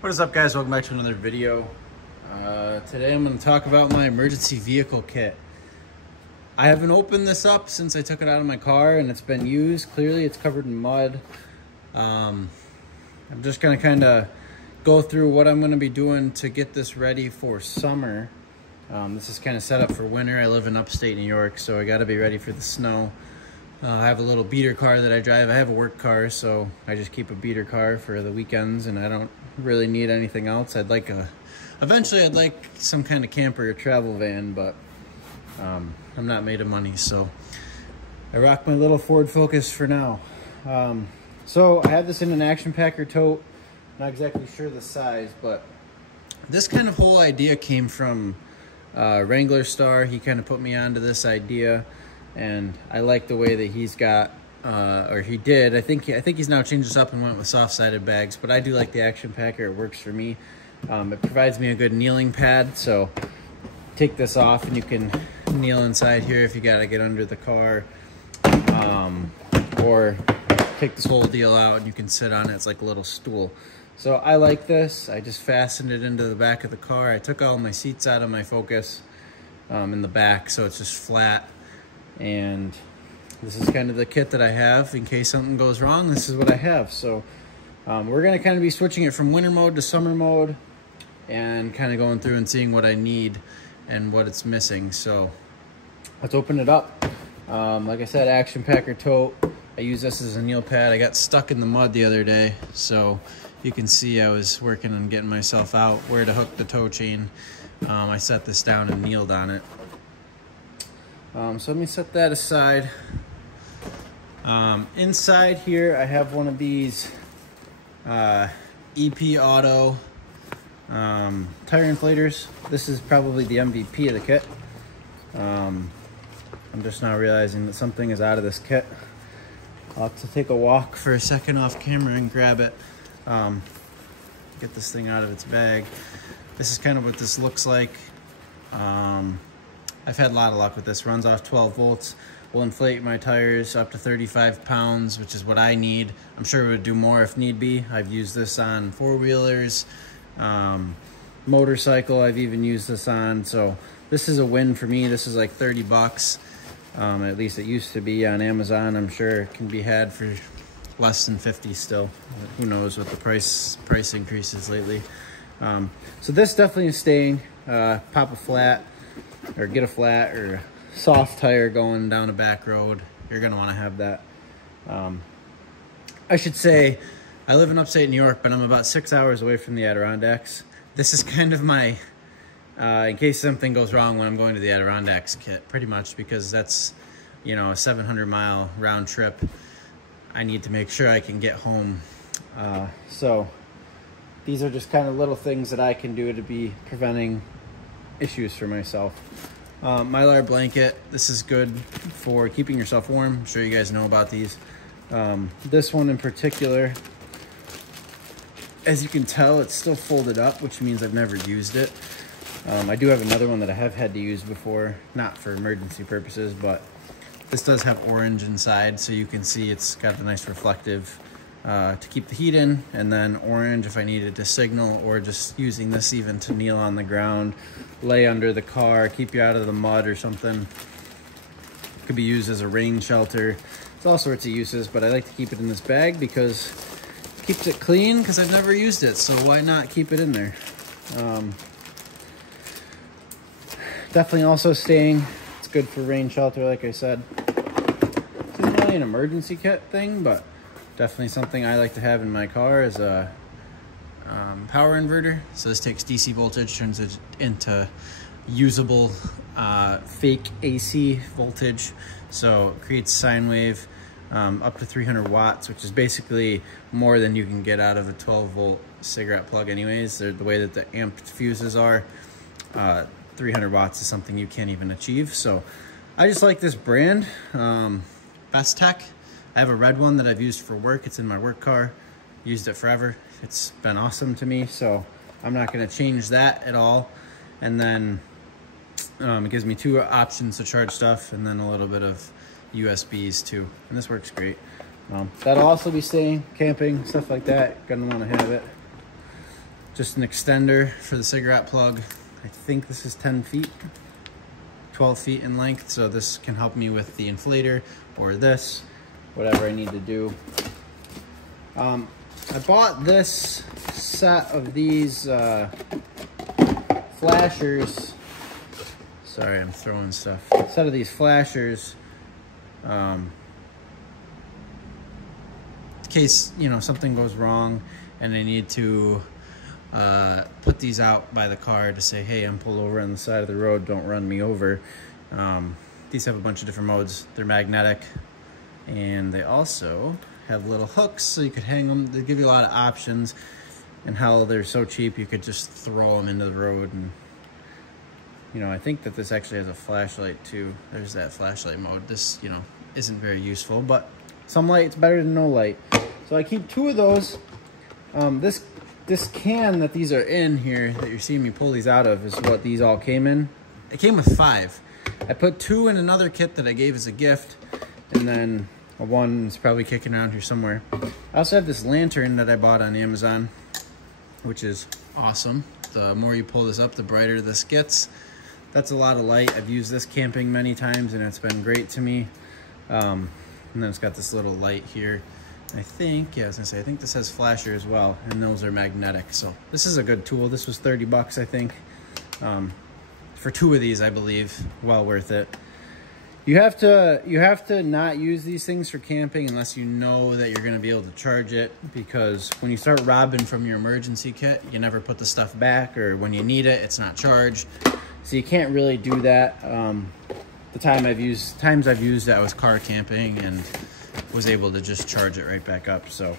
What is up, guys? Welcome back to another video. Today I'm going to talk about my emergency vehicle kit. I haven't opened this up since I took it out of my car and it's been used. Clearly it's covered in mud. I'm just going to kind of go through what I'm going to be doing to get this ready for summer. This is kind of set up for winter. I live in upstate New York, so I got to be ready for the snow. I have a little beater car that I drive. I have a work car, so I just keep a beater car for the weekends, and I don't really need anything else. Eventually I'd like some kind of camper or travel van, but I'm not made of money, so I rock my little Ford Focus for now. So I have this in an action packer tote. Not exactly sure the size, but this kind of whole idea came from Wrangler Star. He kind of put me onto this idea, and I like the way that he's got, or he did. I think he's now changed this up and went with soft-sided bags, but I do like the action packer. It works for me. It provides me a good kneeling pad, so take this off and you can kneel inside here if you gotta get under the car, or take this whole deal out and you can sit on it. It's like a little stool. So I like this. I just fastened it into the back of the car. I took all my seats out of my Focus in the back, so it's just flat. And this is kind of the kit that I have in case something goes wrong. This is what I have. So we're going to kind of be switching it from winter mode to summer mode and kind of going through and seeing what I need and what it's missing. So let's open it up. Like I said, action packer tote. I use this as a kneel pad. I got stuck in the mud the other day, so you can see I was working on getting myself out, where to hook the tow chain. I set this down and kneeled on it. So let me set that aside. Inside here, I have one of these EP Auto tire inflators. This is probably the MVP of the kit. I'm just now realizing that something is out of this kit. I'll have to take a walk for a second off camera and grab it. Get this thing out of its bag. This is kind of what this looks like. I've had a lot of luck with this. Runs off 12 volts. Will inflate my tires up to 35 pounds, which is what I need. I'm sure it would do more if need be. I've used this on four-wheelers, motorcycle I've even used this on. So this is a win for me. This is like 30 bucks. At least it used to be on Amazon. I'm sure it can be had for less than 50 still. Who knows what the price increases lately. So this definitely is staying. Pop a flat, or get a flat or a soft tire going down a back road. You're gonna wanna have that. I should say, I live in upstate New York, but I'm about 6 hours away from the Adirondacks. This is kind of my, in case something goes wrong when I'm going to the Adirondacks kit, pretty much, because that's, you know, a 700-mile round trip. I need to make sure I can get home. So these are just kind of little things that I can do to be preventing issues for myself. Mylar Blanket. This is good for keeping yourself warm. I'm sure you guys know about these. This one in particular, as you can tell, it's still folded up, which means I've never used it. I do have another one that I have had to use before, not for emergency purposes, but this does have orange inside, so you can see it's got a nice reflective to keep the heat in, and then orange if I needed to signal, or just using this even to kneel on the ground, lay under the car, keep you out of the mud or something. It could be used as a rain shelter. It's all sorts of uses, but I like to keep it in this bag because it keeps it clean, because I've never used it, so why not keep it in there? Definitely also staying. It's good for rain shelter, like I said. This isn't really an emergency kit thing, but definitely something I like to have in my car is a power inverter. So this takes DC voltage, turns it into usable fake AC voltage. So it creates sine wave up to 300 watts, which is basically more than you can get out of a 12-volt cigarette plug anyways. The way that the amped fuses are, 300 watts is something you can't even achieve. So I just like this brand, Best Tech. I have a red one that I've used for work. It's in my work car. Used it forever. It's been awesome to me, so I'm not going to change that at all. And then it gives me two options to charge stuff, and then a little bit of USBs too. And this works great. That'll also be staying, camping, stuff like that. Gonna want to have it. just an extender for the cigarette plug. I think this is 10 feet, 12 feet in length, so this can help me with the inflator or this, whatever I need to do. I bought this set of these flashers. Sorry, I'm throwing stuff. Set of these flashers, in case, you know, something goes wrong and I need to put these out by the car to say, hey, I'm pulled over on the side of the road, don't run me over. These have a bunch of different modes. They're magnetic, and they also have little hooks so you could hang them. They give you a lot of options, and hell, they're so cheap you could just throw them into the road. And you know, I think that this actually has a flashlight too. There's that flashlight mode. This, you know, isn't very useful, but some light's better than no light. So I keep 2 of those. This can that these are in here that you're seeing me pull these out of is what these all came in. It came with 5. I put 2 in another kit that I gave as a gift, and then one is probably kicking around here somewhere. I also have this lantern that I bought on Amazon, which is awesome. The more you pull this up, the brighter this gets. That's a lot of light. I've used this camping many times and it's been great to me. And then it's got this little light here. I think, yeah, I was gonna say, I think this has flasher as well, and those are magnetic. So this is a good tool. This was 30 bucks, I think. For 2 of these, I believe, well worth it. You have to not use these things for camping unless you know that you're gonna be able to charge it, because when you start robbing from your emergency kit, you never put the stuff back, or when you need it, it's not charged. So you can't really do that. The times I've used it, I was car camping and was able to just charge it right back up. So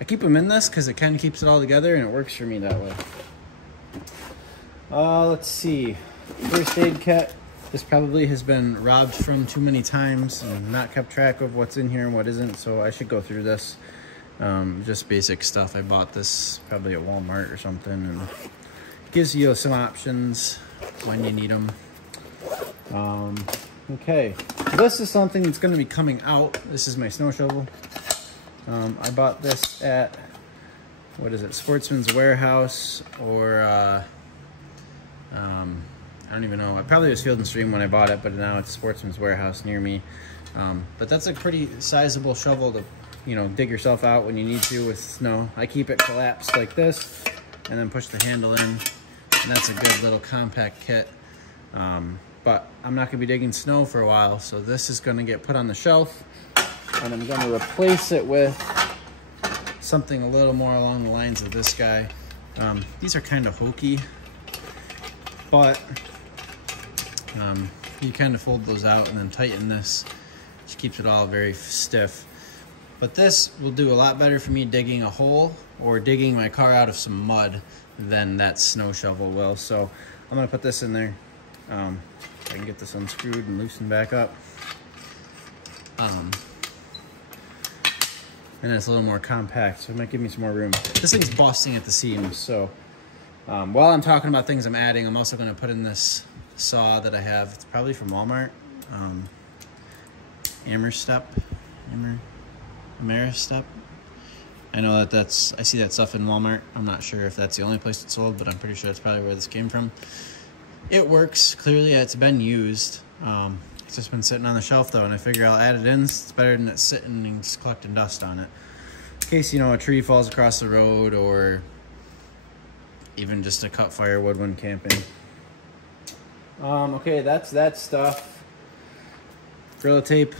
I keep them in this because it kind of keeps it all together and it works for me that way. Let's see, first aid kit. This probably has been robbed from too many times and not kept track of what's in here and what isn't, so I should go through this. Just basic stuff. I bought this probably at Walmart or something, and it gives you some options when you need them. Okay, this is something that's going to be coming out. This is my snow shovel. I bought this at, what is it, Sportsman's Warehouse, or I don't even know. It probably was Field and Stream when I bought it, but now it's Sportsman's Warehouse near me. But that's a pretty sizable shovel to, you know, dig yourself out when you need to with snow. I keep it collapsed like this and then push the handle in, and that's a good little compact kit. But I'm not gonna be digging snow for a while, so this is gonna get put on the shelf, and I'm gonna replace it with something a little more along the lines of this guy. These are kind of hokey, but you kind of fold those out and then tighten this, which keeps it all very stiff. But this will do a lot better for me digging a hole or digging my car out of some mud than that snow shovel will. So I'm gonna put this in there. I can get this unscrewed and loosened back up. And it's a little more compact, so it might give me some more room. This thing's busting at the seams, so while I'm talking about things I'm adding, I'm also going to put in this saw that I have. It's probably from Walmart. Ameristep. I know that's, I see that stuff in Walmart. I'm not sure if that's the only place it's sold, but I'm pretty sure that's probably where this came from. It works. Clearly, it's been used. It's just been sitting on the shelf, though, and I figure I'll add it in. It's better than it sitting and just collecting dust on it. In case, you know, a tree falls across the road, or even just to cut firewood when camping. Okay, that's that stuff. Gorilla tape.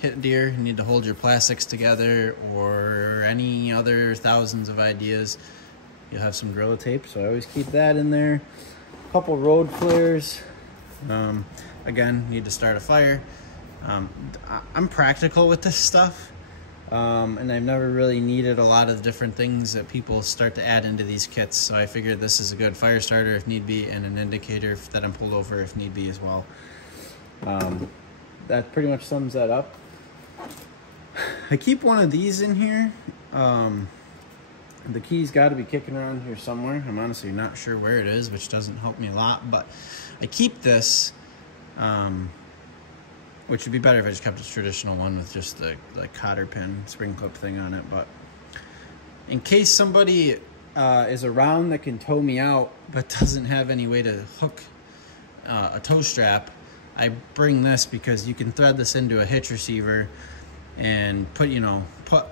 Hit deer, you need to hold your plastics together, or any other thousands of ideas. You'll have some Gorilla tape, so I always keep that in there. Couple road flares. Again, need to start a fire. I'm practical with this stuff, and I've never really needed a lot of different things that people start to add into these kits, so I figured this is a good fire starter if need be, and an indicator that I'm pulled over if need be as well. That pretty much sums that up. I keep one of these in here. The key's got to be kicking around here somewhere. I'm honestly not sure where it is, which doesn't help me a lot, but I keep this, which would be better if I just kept a traditional one with just the like cotter pin spring clip thing on it. But in case somebody is around that can tow me out, but doesn't have any way to hook a tow strap, I bring this because you can thread this into a hitch receiver and put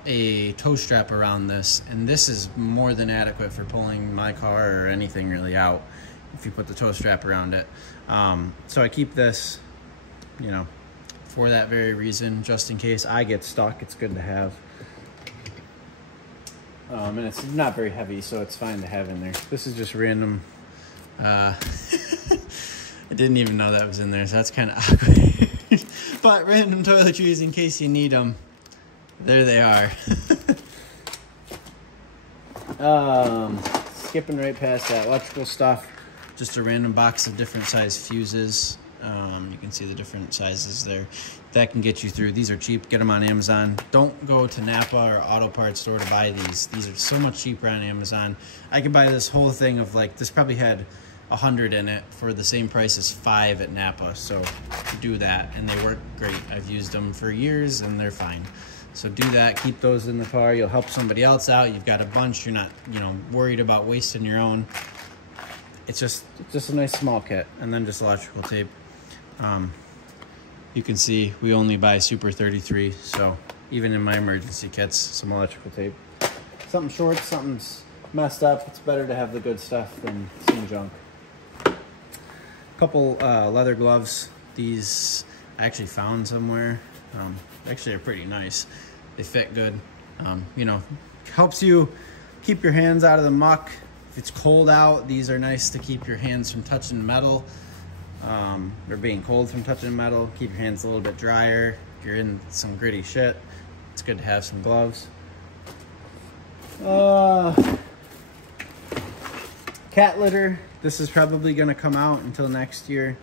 a tow strap around this, and this is more than adequate for pulling my car or anything really out if you put the tow strap around it. So I keep this, for that very reason, just in case I get stuck. It's good to have. And it's not very heavy, so it's fine to have in there. This is just random. I didn't even know that was in there, so that's kind of awkward. But random toiletries in case you need them. There they are. Skipping right past that electrical stuff. Just a random box of different size fuses. You can see the different sizes there. That can get you through. These are cheap. Get them on Amazon. Don't go to Napa or auto parts store to buy these. These are so much cheaper on Amazon. I could buy this whole thing of this probably had 100 in it for the same price as 5 at Napa. So do that, and they work great. I've used them for years and they're fine. So do that. Keep those in the car. You'll help somebody else out. You've got a bunch. You're not, worried about wasting your own. It's just a nice small kit, and then just electrical tape. You can see we only buy Super 33, so even in my emergency kits, some electrical tape. Something short, something's messed up, it's better to have the good stuff than some junk. Couple leather gloves. These I actually found somewhere. Actually, they're pretty nice. They fit good. Helps you keep your hands out of the muck. If it's cold out, these are nice to keep your hands from touching metal. Or being cold from touching metal. Keep your hands a little bit drier. If you're in some gritty shit, it's good to have some gloves. Cat litter. This is probably going to come out until next winter.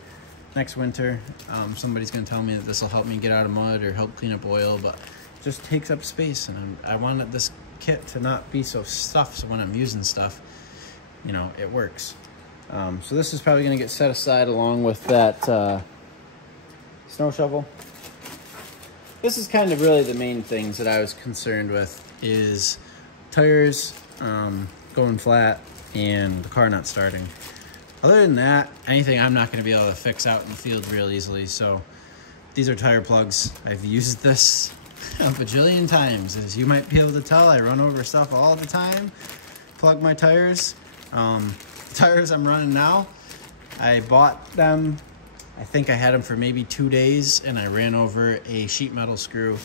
Somebody's going to tell me that this will help me get out of mud or help clean up oil, but it just takes up space, and I wanted this kit to not be so stuffed, so when I'm using stuff, it works. So this is probably going to get set aside along with that snow shovel. This is kind of really the main things that I was concerned with, is tires going flat and the car not starting. Other than that, anything I'm not going to be able to fix out in the field real easily. So these are tire plugs. I've used this a bajillion times. As you might be able to tell, I run over stuff all the time. Plug my tires. Tires I'm running now, I bought them, I think I had them for maybe 2 days, and I ran over a sheet metal screw.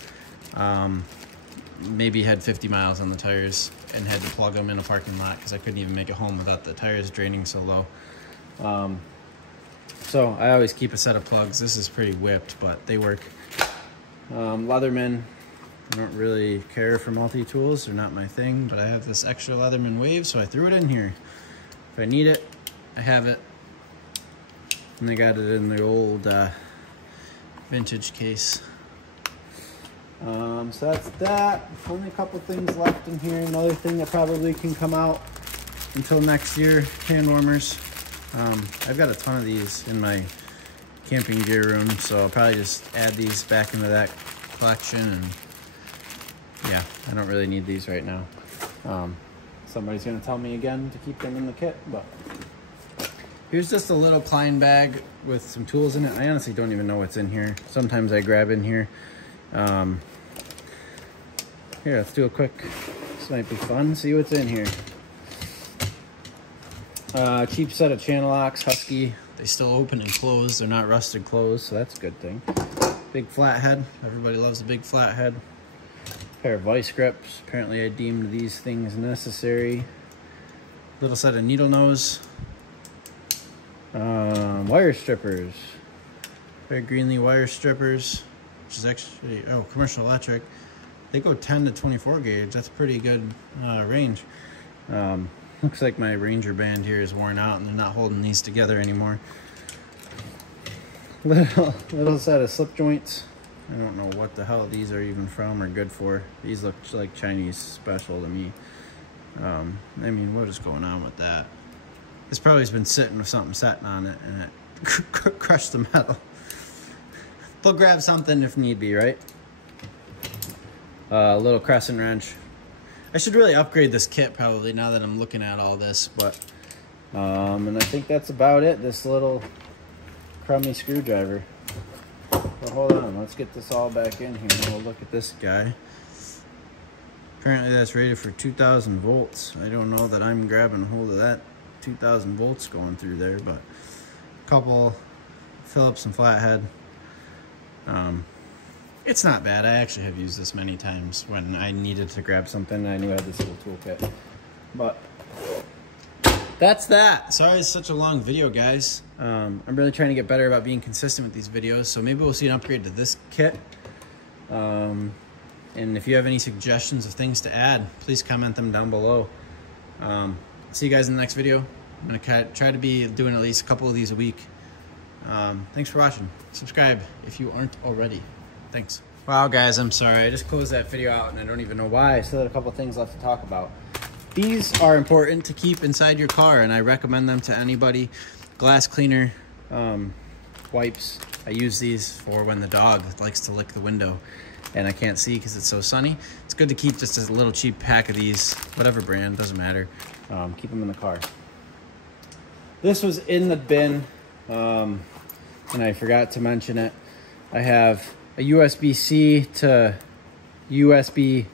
Maybe had 50 miles on the tires and had to plug them in a parking lot because I couldn't even make it home without the tires draining so low. So I always keep a set of plugs. This is pretty whipped, but they work. Leatherman, I don't really care for multi-tools. They're not my thing, but I have this extra Leatherman wave, so I threw it in here. If I need it, I have it. And they got it in the old vintage case. So that's that. Only a couple things left in here. Another thing that probably can come out until next year, hand warmers. I've got a ton of these in my camping gear room, so I'll probably just add these back into that collection. And yeah, I don't really need these right now. Somebody's gonna tell me again to keep them in the kit, but here's just a little Klein bag with some tools in it. I honestly don't even know what's in here. Sometimes I grab in here. Here, let's do a quick, this might be fun, see what's in here. Cheap set of channel locks, Husky. They still open and close, they're not rusted closed, so that's a good thing. Big flathead, everybody loves a big flathead. Pair of vice grips. Apparently I deemed these things necessary. Little set of needle nose. Wire strippers. Pair of Greenlee wire strippers, which is actually, commercial electric. They go 10 to 24 gauge. That's pretty good range. Looks like my Ranger band here is worn out and they're not holding these together anymore. Little set of slip joints. I don't know what the hell these are even from or good for. These look like Chinese special to me. I mean, what is going on with that? It's probably been sitting with something setting on it and it crushed the metal. They'll grab something if need be, right? A little crescent wrench. I should really upgrade this kit probably now that I'm looking at all this, but and I think that's about it. This little crummy screwdriver. So hold on, let's get this all back in here and we'll look at this guy. Apparently that's rated for 2,000 volts. I don't know that I'm grabbing hold of that 2,000 volts going through there, but a couple Phillips and flathead. It's not bad. I actually have used this many times when I needed to grab something. I knew I had this little toolkit. But that's that. Sorry it's such a long video, guys. I'm really trying to get better about being consistent with these videos, so maybe we'll see an upgrade to this kit. And if you have any suggestions of things to add, please comment them down below. See you guys in the next video. I'm gonna try to be doing at least a couple of these a week. Thanks for watching. Subscribe if you aren't already. Thanks. Wow, guys, I'm sorry. I just closed that video out and I don't even know why. I still had a couple of things left to talk about. These are important to keep inside your car, and I recommend them to anybody. Glass cleaner wipes. I use these for when the dog likes to lick the window and I can't see because it's so sunny. It's good to keep just a little cheap pack of these, whatever brand, doesn't matter. Keep them in the car. This was in the bin, and I forgot to mention it. I have a USB-C to USB-A.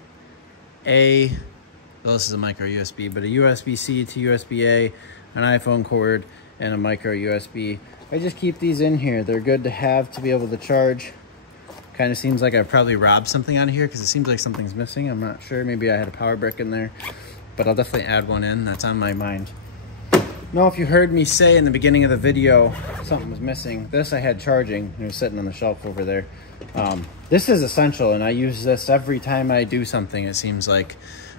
Well, this is a micro USB, but a USB-C to USB-A, an iPhone cord, and a micro USB. I just keep these in here. They're good to have to be able to charge. Kind of seems like I probably robbed something out of here because it seems like something's missing. I'm not sure. Maybe I had a power brick in there, but I'll definitely add one in. That's on my mind. Now, if you heard me say in the beginning of the video something was missing, this I had charging. It was sitting on the shelf over there. This is essential, and I use this every time I do something. It seems like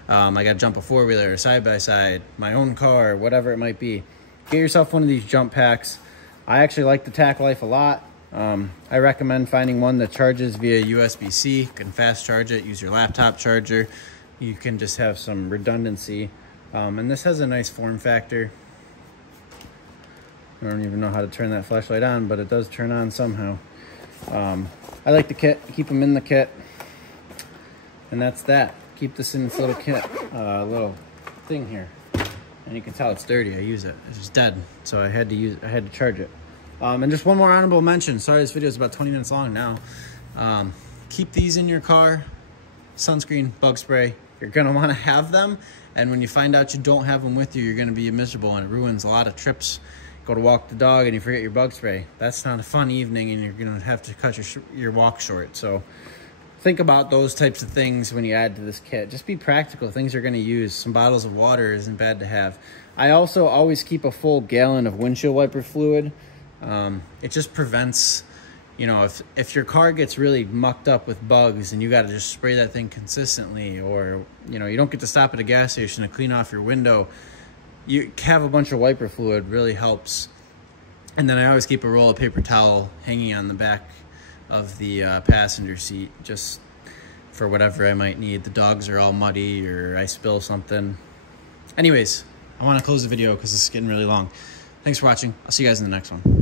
I got to jump a four-wheeler, side-by-side, my own car, whatever it might be. Get yourself one of these jump packs. I actually like the Tack Life a lot. I recommend finding one that charges via USB-C. You can fast charge it, use your laptop charger. You can just have some redundancy. And this has a nice form factor. I don't even know how to turn that flashlight on, but it does turn on somehow. I like the kit, keep them in the kit. And that's that. Keep this in this little kit, little thing here. And you can tell it's dirty, I use it. It's just dead, so I had to charge it. And just one more honorable mention. Sorry, this video is about 20 minutes long now. Keep these in your car. Sunscreen, bug spray. You're gonna wanna have them. And when you find out you don't have them with you, you're gonna be miserable and it ruins a lot of trips. Go to walk the dog and you forget your bug spray. That's not a fun evening and you're gonna have to cut your walk short. So think about those types of things when you add to this kit. Just be practical, things you're gonna use. Some bottles of water isn't bad to have. I also always keep a full gallon of windshield wiper fluid. It just prevents, you know, if your car gets really mucked up with bugs and you got to just spray that thing consistently, or, you know, you don't get to stop at a gas station to clean off your window, you have a bunch of wiper fluid, really helps. And then I always keep a roll of paper towel hanging on the back of the passenger seat, just for whatever I might need. The dogs are all muddy or I spill something. Anyways, I want to close the video because this is getting really long. Thanks for watching. I'll see you guys in the next one.